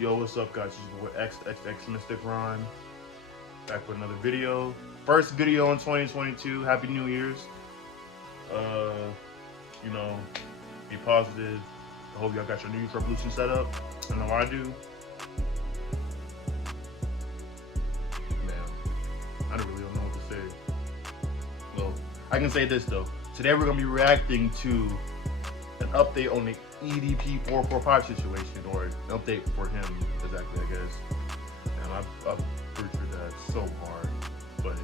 Yo, what's up, guys? This is your boy XXX Mystic Ron, back with another video. First video in 2022. Happy New Year's. You know, be positive. I hope y'all got your New Year's resolution set up. I know I do. Man, I really don't know what to say. Well, I can say this though. Today we're gonna be reacting to an update on the Edp445 situation, or an update for him, exactly, I guess. And I butchered that so hard, but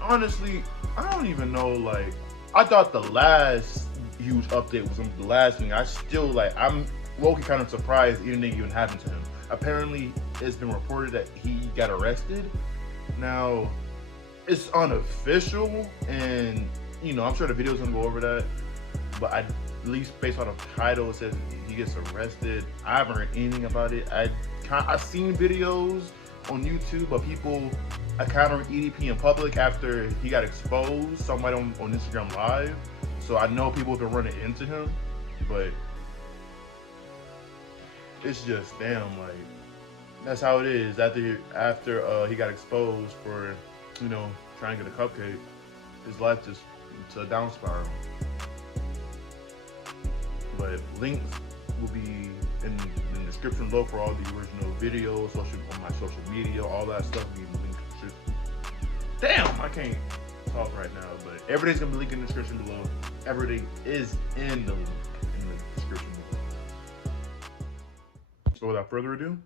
honestly, I don't even know. Like, I thought the last huge update was the last thing. I'm low-key kind of surprised anything even happened to him. Apparently, it's been reported that he got arrested. Now, it's unofficial, and you know, I'm sure the video's gonna go over that, but at least based on the title, it says he gets arrested. I haven't heard anything about it. I've seen videos on YouTube of people encountering EDP in public after he got exposed, somebody on Instagram Live. So I know people have been running into him, but it's just, damn, like, that's how it is. After he got exposed for, you know, trying to get a cupcake, his life just to a down spiral. But links will be in the description below for all the original videos, on my social media, all that stuff will be linked. Damn, I can't talk right now, but everything's gonna be linked in the description below. Everything is in the link in the description below. So without further ado,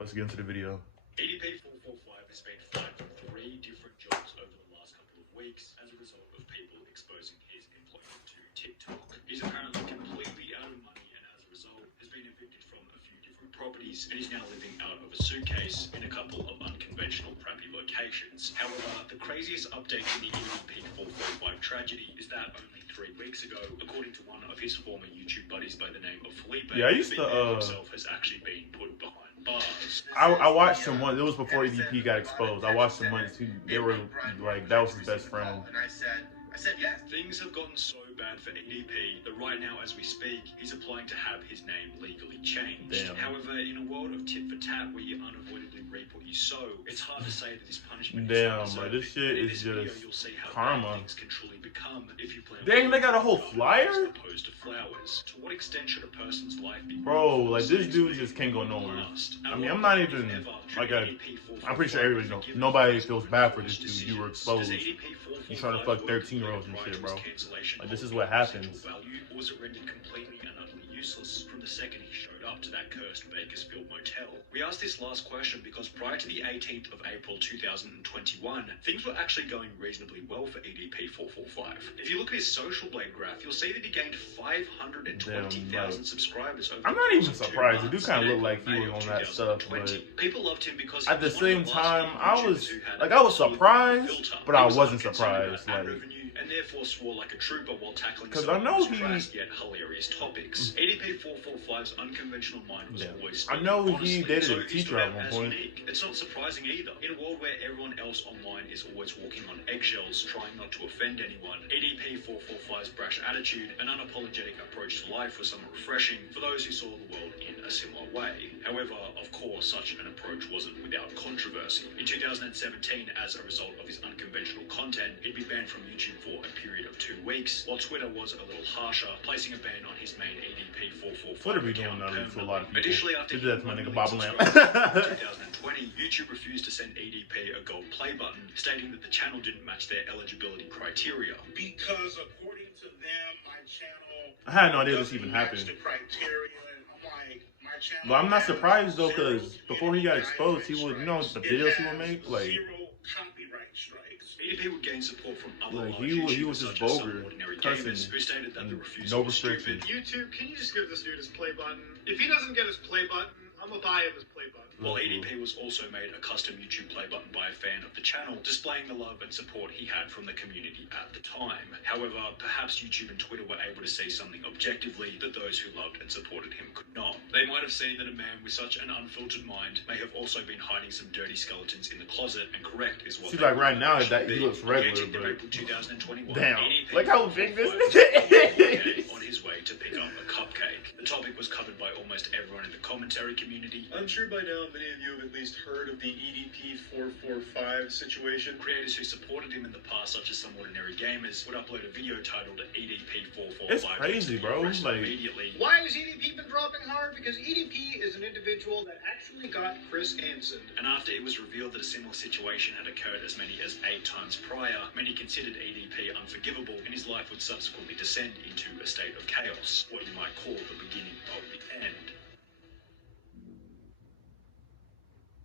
let's get into the video. Edp445 has been fired from 3 different jobs over the last couple of weeks as a result of people exposing his employment to TikTok. He's apparently completely out of money, and as a result has been evicted from a few different properties, and he's now living out of a suitcase in a couple of unconventional crappy locations. However, the craziest update in the Edp445 tragedy is that only 3 weeks ago, according to one of his former YouTube buddies by the name of Felipe, yeah, I used to himself has actually been put behind bars. I watched him once. It was before EDP got exposed. I watched him once. They were like, that was his best friend. And I said yes. Things have gotten so bad for EDP that right now, as we speak, he's applying to have his name legally changed. Damn. However, in a world of tit for tat where you unavoidably reap what you sow, it's hard to say that his punishment Damn, is like, this shit is just you'll see how karma. things can truly become if you plan. Dang, they got a whole flyer? As opposed to flowers. To what extent should a person's life be? Bro, like, this dude just can't go nowhere. I mean, I'm not even, like, I'm pretty sure everybody knows. Nobody feels bad for this dude. You were exposed. You trying to fuck 13-year-olds and shit, bro. Like, this is what happens. Or was it rendered completely and utterly useless from the second he showed up to that cursed Bakersfield motel? We asked this last question because prior to the 18th of April 2021, things were actually going reasonably well for Edp445. If you look at his social blade graph, you'll see that he gained 520,000 subscribers over I'm not even surprised. It do kind of look like he was on that stuff, but people loved him because at the same time, I was surprised, but I wasn't surprised. Like, and therefore swore like a trooper while tackling because I know crass yet hilarious topics. Edp445's unconventional mind was always. I know he dated a teacher at one point. It's not surprising either. In a world where everyone else online is always walking on eggshells, trying not to offend anyone, Edp445's brash attitude and unapologetic approach to life was somewhat refreshing for those who saw the world in a similar way. However, of course, such an approach wasn't without controversy. In 2017, as a result of his unconventional content, he'd be banned from YouTube for a period of 2 weeks, while Twitter was a little harsher, placing a ban on his main Edp445 Twitter be doing that to a lot of people. Additionally, after that to my nigga Bob Lamb. 2020, YouTube refused to send EDP a gold play button, stating that the channel didn't match their eligibility criteria. Because according to them, my channel I had no idea this even happened. the criteria, and I'm like, my channel. But I'm not surprised though, because before he got exposed, he would, you know, the videos he would make, like, 0 copyright strikes. EDP would gain support from other like, he was just vulgar, cussing, who stated that the refusal no was restrictions. stupid. YouTube, can you just give this dude his play button? If he doesn't get his play button, I'm gonna buy him his play button. While EDP was also made a custom YouTube play button by a fan of the channel, displaying the love and support he had from the community at the time. However, perhaps YouTube and Twitter were able to see something objectively that those who loved and supported him could not. They might have seen that a man with such an unfiltered mind may have also been hiding some dirty skeletons in the closet, and correct is what Seems they like right now should that be. he looks On the regular, 18th of but April 2021, damn, EDP look how big this 445 is. on his way to pick up a cupcake. The topic was covered by almost everyone in the commentary community. I'm sure by now many of you have at least heard of the Edp445 situation. Creators who supported him in the past, such as Some Ordinary Gamers, would upload a video titled Edp445. It's crazy, bro. Like, immediately. Why has EDP been dropping hard? Because EDP is an individual that actually got Chris Hansen. And after it was revealed that a similar situation had occurred as many as 8 times prior, many considered EDP unforgivable, and his life would subsequently descend into a state of chaos, what you might call the beginning of the end.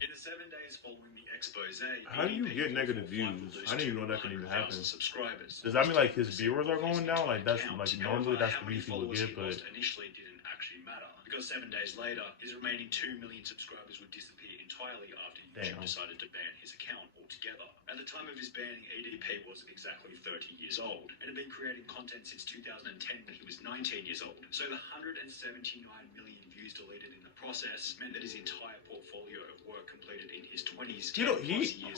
In the 7 days following the expose, how do you get negative views? I didn't even know that could even happen. Subscribers. Does that mean like his viewers are going down? Like that's like normally that's the views he would get, but initially didn't actually matter, because 7 days later, his remaining 2 million subscribers would disappear entirely after YouTube decided to ban his account altogether. At the time of his banning, EDP was exactly 30 years old and had been creating content since 2010 when he was 19 years old. So the 179 million views deleted in the process meant that his entire portfolio of work completed in his 20s. you know,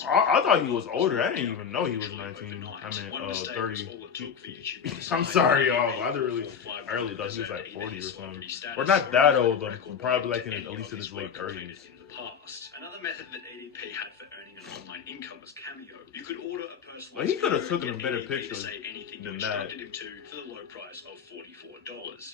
I thought he was older. I didn't even know he was 19. I mean, 30. I'm sorry, y'all. I really thought he was like 40 or something. Or not that old, but probably like in at least in his late 30s. Another method that EDP had for earning an online income was Cameo. You could order a personalized Well, he could have video taken a and better EDP picture say anything than you that. instructed him to for the low price of $44.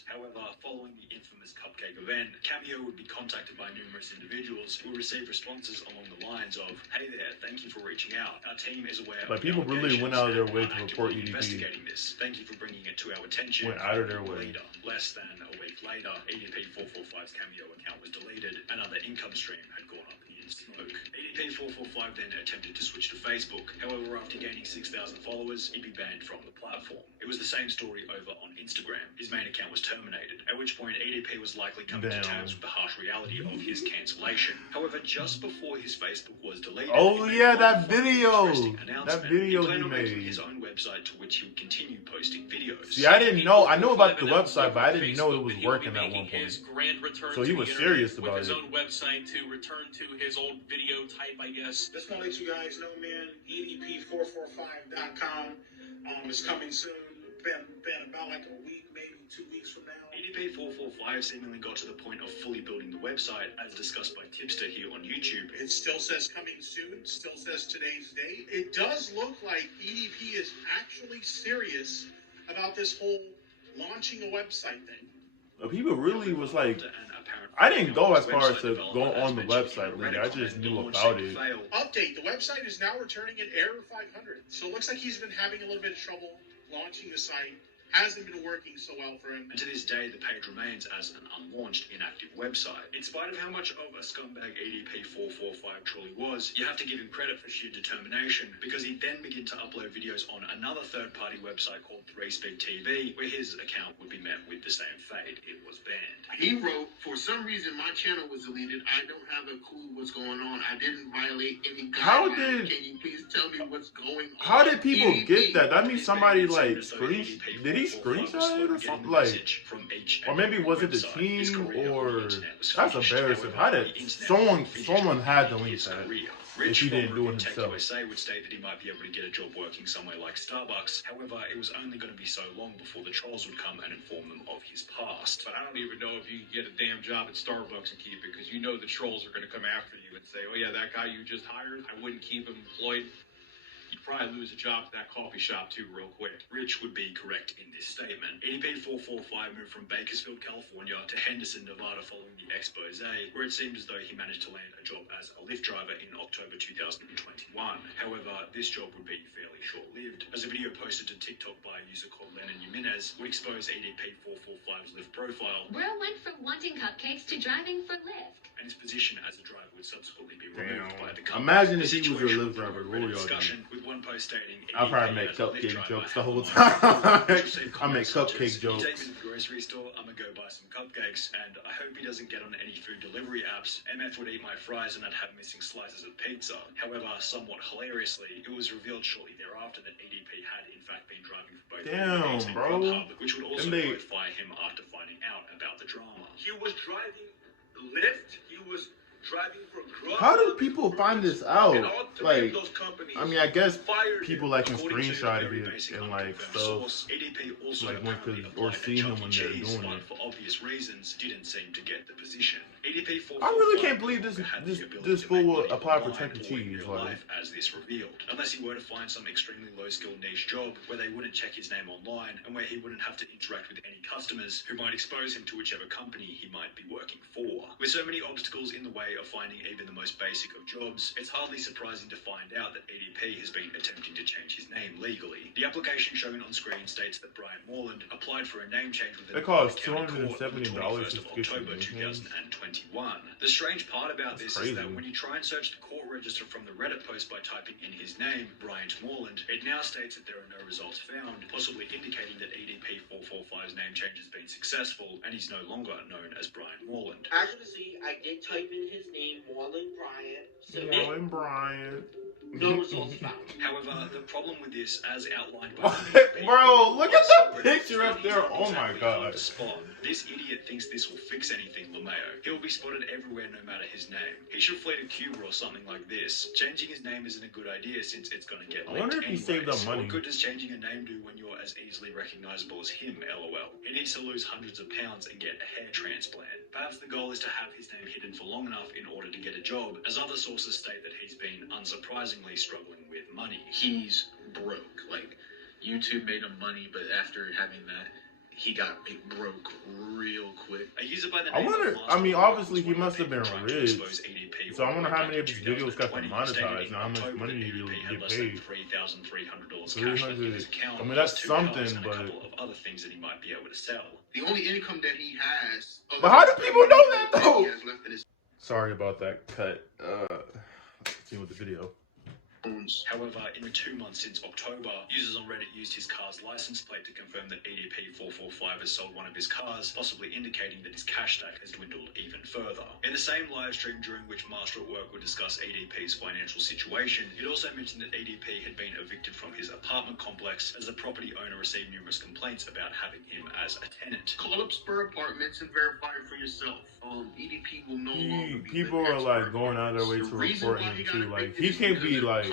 However, following the infamous cupcake event, Cameo would be contacted by numerous individuals who would receive responses along the lines of, "Hey there, thank you for reaching out. Our team is aware Like, of people your really went out of their allegations way and to are report actively EDP. investigating this. Thank you for bringing it to our attention." Went out of their way. Later, less than a week later, EDP445's Cameo account was deleted. Another income stream had gone up in smoke. EDP445 then attempted to switch to Facebook. However, after gaining 6,000 followers, he'd be banned from the platform. It was the same story over on Instagram. His main account was terminated, at which point EDP was likely coming to terms with the harsh reality of his cancellation. However, just before his Facebook was deleted, Oh he made yeah, one that final video. interesting That announcement. video planned he on making made. his own website to which he would continue posting videos. See, I didn't know. I knew about the website, but I didn't know it was working at one point. So he was serious about it. With his own website to return to his old video type, I guess. Just want to let you guys know, man, EDP445.com is coming soon. Been about like a week, maybe 2 weeks from now. EDP445 seemingly got to the point of fully building the website, as discussed by Tipster here on YouTube. It still says coming soon, still says today's date. It does look like EDP is actually serious about this whole launching a website thing. People really was like, I didn't go as far as to go on the website, really. I just knew about it. Update, the website is now returning an error 500. So it looks like he's been having a little bit of trouble launching the site. Hasn't been working so well for him. And to this day, the page remains as an unlaunched, inactive website. In spite of how much of a scumbag EDP445 truly was, you have to give him credit for sheer determination, because he then began to upload videos on another third-party website called 3Speed TV, where his account would be met with the same fate. It was banned. He wrote, "For some reason my channel was deleted. I don't have a clue what's going on. I didn't violate any guidelines. How did- Can you please tell me what's going on?" How did people EDP. get that? That means somebody It like seemed as though did he screenshot it or something? getting Like, message from each or maybe was it the website. His team, career on or the internet was that's finished. embarrassing. How However, did the internet someone finished had to link his that? career. If Rich, he didn't do former it Tech himself. USA would state that he might be able to get a job working somewhere like Starbucks. However, it was only going to be so long before the trolls would come and inform them of his past. But I don't even know if you can get a damn job at Starbucks and keep it, because you know the trolls are going to come after you and say, "Oh yeah, that guy you just hired, I wouldn't keep him employed." You'd probably lose a job at that coffee shop too real quick. Rich would be correct in this statement. EDP445 moved from Bakersfield, California to Henderson, Nevada following the expose, where it seemed as though he managed to land a job as a Lyft driver in October 2021. However, this job would be fairly short-lived, as a video posted to TikTok by a user called Lennon Jimenez would expose EDP445's Lyft profile. Bro went from wanting cupcakes to driving for Lyft. And his position as a driver would subsequently be removed by the company. Imagine The if he was a situation Lyft driver. What prompted would y'all do? discussion, with one post stating, I'll probably EDP make as a Lyft cupcake driver jokes the had whole one time. which received I make comments such cupcake as, "You jokes. take me to the grocery store, I'm gonna go buy buy some cupcakes, and I hope he doesn't get on any food delivery apps. MF would eat my fries and I'd have missing slices of pizza. However, somewhat hilariously, it was revealed shortly thereafter that EDP had in fact been driving for both Damn, and bro. Grubhub, which would also notify him after finding out about the drama. He was driving Lyft. He was driving for Grubhub. How do people find this out? And all three Like, of those companies I mean, I guess fired people him. like can According to screenshot very it basic and like unconfirmed stuff. source, EDP also like, one apparently could- or applied seen at him Chuck when E. they're Cheese, doing but it. for obvious reasons didn't seem to get the position. EDP445 I really can't believe this had the this ability this to fool make will money apply for online Chuck E. or in Cheese. real Like, life, as this revealed. Unless he were to find some extremely low-skilled niche job where they wouldn't check his name online and where he wouldn't have to interact with any customers who might expose him to whichever company he might be working for. With so many obstacles in the way of finding even the most basic of jobs, it's hardly surprising to find out that EDP has been attempting to change his name legally. The application shown on screen states that Brian Moreland applied for a name change with the it costs County Court on the $270 21st to of get your October name changed. 2021. The strange part about That's this crazy. is that when you try and search the court register from the Reddit post by typing in his name, Brian Moreland, it now states that there are no results found, possibly indicating that EDP445's name change has been successful and he's no longer known as Brian Moreland. As you can see, I did type in his name, Marlon Bryant. Marlon Bryant. No results found. However, the problem with this, as outlined by Bro, look at the picture up there. Oh my god. This idiot thinks this will fix anything, LeMayo. He'll be spotted everywhere no matter his name. He should flee to Cuba or something like this. Changing his name isn't a good idea since it's gonna get I leaked wonder if he saved up anyways. money. What good does changing a name do when you're as easily recognizable as him, LOL? He needs to lose hundreds of pounds and get a hair transplant. Perhaps the goal is to have his name hidden for long enough in order to get a job, as other sources state that he's been unsurprisingly struggling with money. He's broke. Like, YouTube made him money, but after having that, he got broke real quick. A user by the I name wonder, of I mean, Master obviously he was must have been trying to rich. expose EDP So I wonder how many of his back in videos got 2020, stating demonetized. in Now how much October money that he would EDP had get less than paid. $3,300 cash 300. in his account. I mean, that's plus 2 cars something, and a but couple of other things that he might be able to sell. The only income that he has. But how do people know that, though? He has left in his sorry about that cut. Let's continue with the video. phones. However, in the 2 months since October, users on Reddit used his car's license plate to confirm that EDP445 has sold one of his cars, possibly indicating that his cash stack has dwindled even further. In the same live stream during which Master at Work would discuss EDP's financial situation, it also mentioned that EDP had been evicted from his apartment complex as the property owner received numerous complaints about having him as a tenant. Call up Spur Apartments and verify it for yourself. EDP will no longer be People the are like expert. going out of their way to The reason report why him got too. Like evicted he is can't because be of like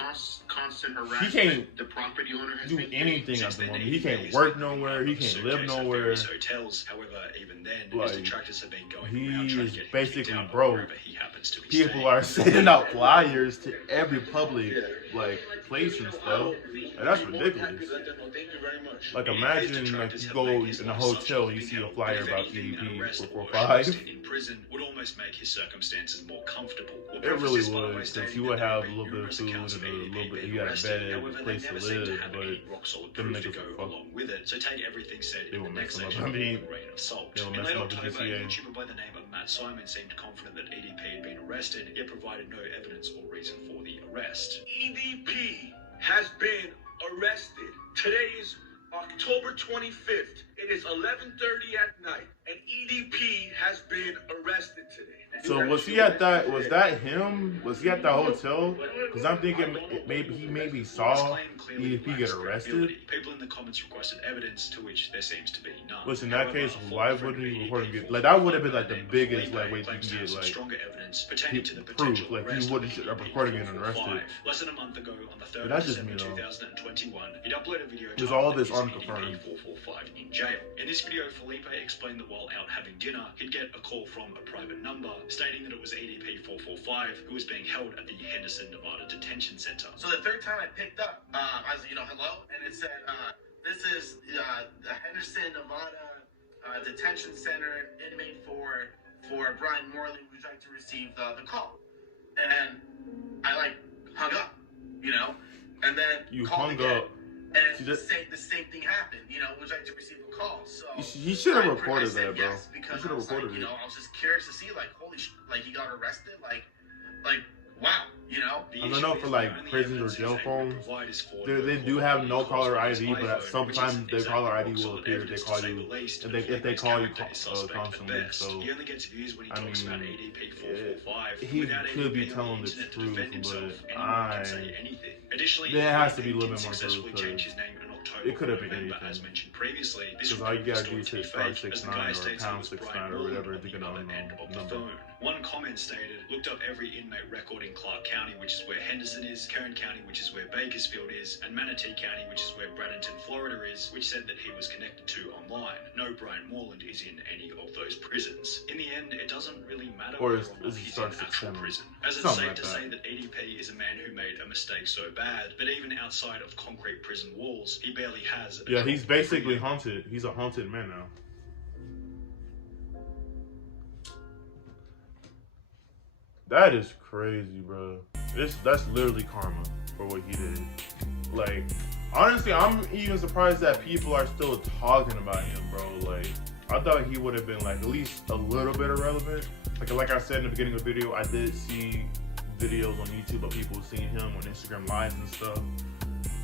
constant harassment. can't The property owner has do been anything at Since the then, moment. EDP He can't has work been nowhere. He out of can't suitcase live at nowhere. various hotels. However, even then, his Like, detractors have been going he around trying is to get him basically kicked out broke. wherever he happens to be People staying. are sending out flyers to every public like place and stuff, and that's ridiculous. Thank you very much. Like EDP's imagine like detractors you have go made his in a life hotel, such you living see a hell. flyer If about anything, an arrest or a 445. short stint in prison would almost make his circumstances more comfortable. Well, It really prophecies would, by because stating you that would there have been a little bit of numerous food accounts and of a EDP little bit. being You got a arrested. bed, However, a they place to never seem live, to have any but rock-solid them proof to niggas go will fuck. along with it. So take everything said They in will the mess next them up. section I mean, with a grain of salt. they will In mess late them up with October, a GTA. YouTuber by the name of Matt Simon seemed confident that EDP had been arrested, yet provided no evidence or reason for the arrest. EDP has been arrested. Today is October 25th. It is 11:30 at night, and EDP has been arrested today. So was he at that? Was that him? Was he at that hotel? Because I'm thinking maybe he saw EDP get arrested. People in the comments requested evidence, to which there seems to be none. Which in that However, case, a why former wouldn't friend he of report him? EDP445 Like that would have been like by the name of biggest Felipe like way you can claims to have get some like stronger evidence pertaining to the proof. potential Like arrest he wouldn't of should have reported getting arrested. Less than a month ago, on the 3rd But of that's just December me, though. 2021, he'd uploaded a video There's titled all this "Is unconfirmed. EDP445 in jail?" In this video, Felipe explained that while out having dinner, he'd get a call from a private number stating that it was EDP445 who was being held at the Henderson, Nevada Detention Center. So the third time I picked up, I was, hello, and it said, this is the Henderson, Nevada Detention Center inmate for Brian Morley. Would you like to receive the call? And I hung up, and then You called hung again, up. and See, the same thing happened. Would you like to receive a call? So He should have I reported said that, bro. yes, He because should I have was like, reported it. I was just curious to see, holy he got arrested, wow, you know. I don't know for like prisons or jail phones, they do have no caller ID, but sometimes their caller ID will appear if they call you, if they call you constantly. So I mean, he could be telling the truth, but there has to be a little bit more truth because it could have been anything. Because all you gotta do is hit *69 or #69 or whatever to get on number. One comment stated, looked up every inmate record in Clark County, which is where Henderson is, Kern County, which is where Bakersfield is, and Manatee County, which is where Bradenton, Florida is, which said that he was connected to online. No Brian Moreland is in any of those prisons. In the end, it doesn't really matter whether or not he's in an actual prison, as it's safe to say that EDP is a man who made a mistake so bad that even outside of concrete prison walls, he barely has a he's basically haunted. He's a haunted man now. That is crazy, bro. That's literally karma for what he did. Like, honestly, I'm even surprised that people are still talking about him, bro. Like, I thought he would have been like at least a little bit irrelevant. Like I said in the beginning of the video, I did see videos on YouTube of people seeing him on Instagram Lives and stuff.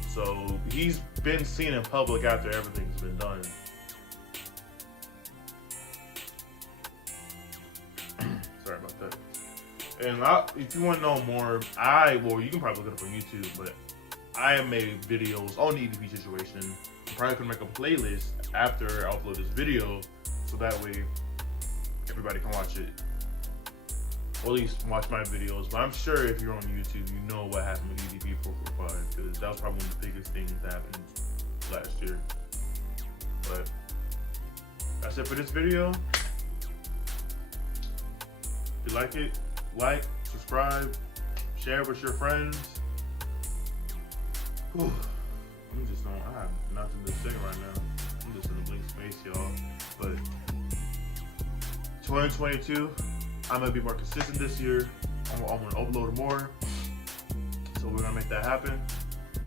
So he's been seen in public after everything's been done. Sorry about that. And if you want to know more, you can probably look it up on YouTube, but I have made videos on the EDP situation. I'm probably gonna make a playlist after I upload this video, so that way everybody can watch it, or at least watch my videos. But I'm sure if you're on YouTube, you know what happened with Edp445, because that was probably one of the biggest things that happened last year. But that's it for this video. If you like it, like, subscribe, share with your friends. Whew. I have nothing to say right now. I'm just in a blank space, y'all. But 2022, I'm gonna be more consistent this year. I'm gonna upload more. So we're gonna make that happen.